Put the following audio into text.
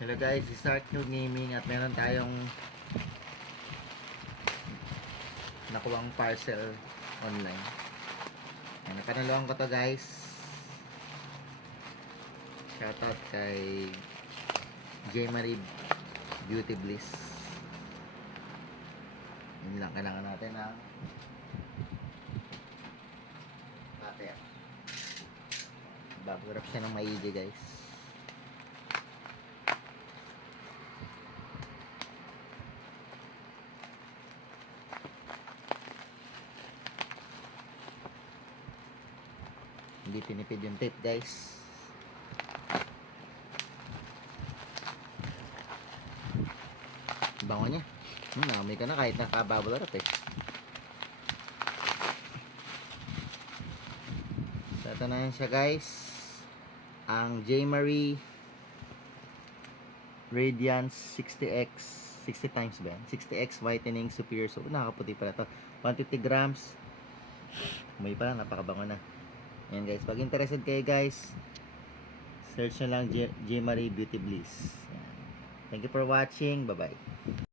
Hello guys, si Sark New Gaming at meron tayong nakuwang parcel online. Ayan, napanaluhan ko to guys. Shoutout kay J. Marie Beauty Bliss. Yun lang, kailangan natin ng paper. Baburap siya ng maigi guys. Hindi tinipid yung tape guys. Bango niya. Naamoy ka na kahit nakabubble wrap eh. So ito na yan siya guys. Ang J. Marie Radiance 60X 60 times ba yan? 60X Whitening Superior Soap. Nakaputi pala to. 150 grams. May pa lang, napakabango na. Ayan guys, pag interested kayo guys, search nyo lang J. Marie Beauty Bliss. Ayan. Thank you for watching. Bye bye.